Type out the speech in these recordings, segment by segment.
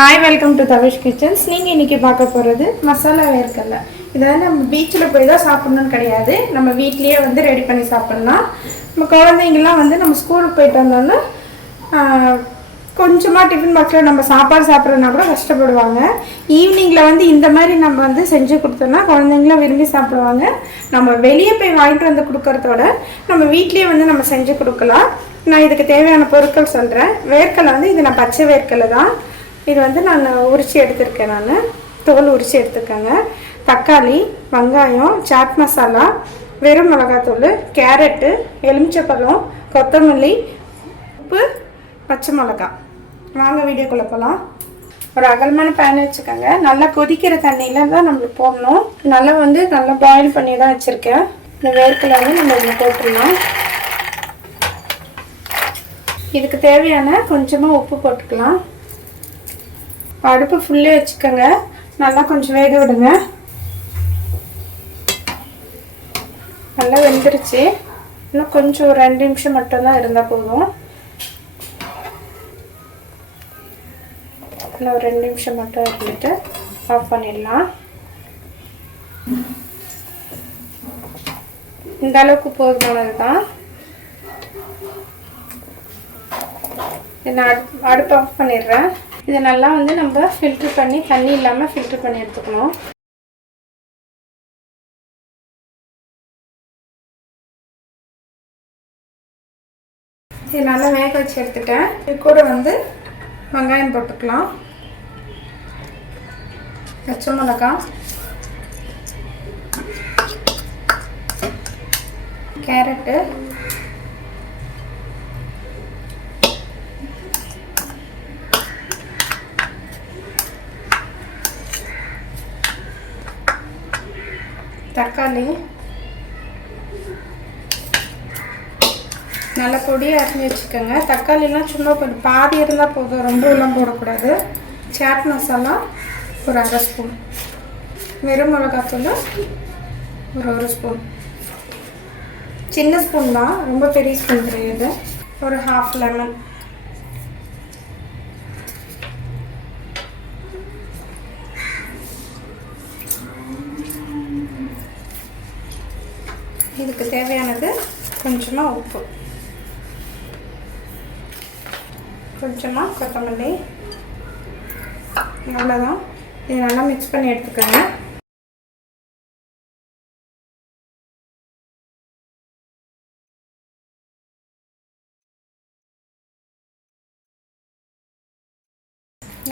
Hi welcome to Tavish kitchens நீங்கள் இன்றைக்கி பார்க்க போகிறது மசாலா வேர்க்கல்ல இதை வந்து நம்ம பீச்சில் போய் தான் சாப்பிட்ணுன்னு கிடையாது. நம்ம வீட்லேயே வந்து ரெடி பண்ணி சாப்பிட்லாம். நம்ம குழந்தைங்கள்லாம் வந்து நம்ம ஸ்கூலுக்கு போயிட்டு வந்தோன்னா கொஞ்சமாக டிஃபன் பாக்ஸில் நம்ம சாப்பாடு சாப்பிட்றதுனா கூட கஷ்டப்படுவாங்க. ஈவினிங்கில் வந்து இந்த மாதிரி நம்ம வந்து செஞ்சு கொடுத்தோம்னா குழந்தைங்களாம் விரும்பி சாப்பிடுவாங்க. நம்ம வெளியே போய் வாங்கிட்டு வந்து கொடுக்கறதோட நம்ம வீட்லேயே வந்து நம்ம செஞ்சு கொடுக்கலாம். நான் இதுக்கு தேவையான பொருட்கள் சொல்கிறேன் வேர்க்கலை வந்து இது நான் பச்சை வேர்க்கலை தான். இது வந்து நான் உரிச்சு எடுத்திருக்கேன் நான். தோல் உரிச்சு எடுத்துக்கோங்க தக்காளி வெங்காயம் சாட் மசாலா வெறும் மிளகாத்தூள் கேரட்டு எலுமிச்சப்பழம் கொத்தமல்லி உப்பு பச்சை மிளகா. வாங்க வீடியோ குழப்பலாம் ஒரு அகலமான பேன் வச்சுக்கோங்க. நல்லா கொதிக்கிற தண்ணியில் தான் நம்மளுக்கு போடணும். நல்லா வந்து நல்லா பாயில் பண்ணி தான் வச்சுருக்கேன். இந்த வேர்க்கடலை வந்து நம்ம இதில் போட்டுடலாம். இதுக்கு தேவையான கொஞ்சமாக உப்பு போட்டுக்கலாம். அடுப்பு ஃபுல்லே வச்சுக்கோங்க. நல்லா கொஞ்சம் வேக விடுங்க. நல்லா வெந்துருச்சு. இன்னும் கொஞ்சம் ஒரு ரெண்டு நிமிஷம் மட்டும்தான் இருந்தால் போதும். இன்னும் ஒரு ரெண்டு நிமிஷம் மட்டும் இருந்துட்டு ஆஃப் பண்ணிடலாம். இந்த அளவுக்கு போதுமானது தான் நான் அடுப்பு ஆஃப் பண்ணிடுறேன். இதை நல்லா வந்து நம்ம ஃபில்ட்ரு பண்ணி தண்ணி இல்லாமல் ஃபில்ட்ரு பண்ணி எடுத்துக்கணும். இது நல்லா வேக வச்சு எடுத்துட்டேன். இது கூட வந்து வெங்காயம் போட்டுக்கலாம். பச்சை மிளகாய். கேரட்டு. தக்காளி. நல்லா பொடியாக அரிஞ்சு வச்சுக்கோங்க. தக்காளிலாம் சும்மா கொஞ்சம் பாதி இருந்தால் போதும். ரொம்ப போடக்கூடாது. சாட் மசாலா ஒரு அரை ஸ்பூன் வெறும் மிளகாத்தூள் ஒரு ஒரு ஸ்பூன் சின்ன ஸ்பூன் தான். ரொம்ப பெரிய ஸ்பூன் கிடையாது. ஒரு ஹாஃப் லெமன் இதுக்கு தேவையானது கொஞ்சமாக உப்பு. கொஞ்சமாக கொத்தமல்லி. அவ்வளோதான் இதை நல்லா மிக்ஸ் பண்ணி எடுத்துக்கோங்க.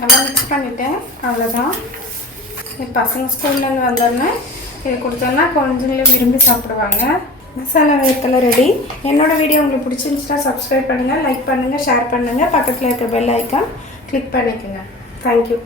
நல்லா மிக்ஸ் பண்ணிட்டேன். அவ்வளோதான் என் பசங்க ஸ்கூல்லேருந்து வந்தோடனே இது கொடுத்தோன்னா குழந்தைங்களும் விரும்பி சாப்பிடுவாங்க. மசாலா வேகத்தில் ரெடி என்னோட வீடியோ உங்களுக்கு பிடிச்சிருந்துச்சுன்னா சப்ஸ்கிரைப் பண்ணுங்கள் லைக் பண்ணுங்கள் ஷேர் பண்ணுங்கள் பக்கத்தில் இருக்க பெல் ஐக்கான் கிளிக் பண்ணிக்கோங்க. Thank you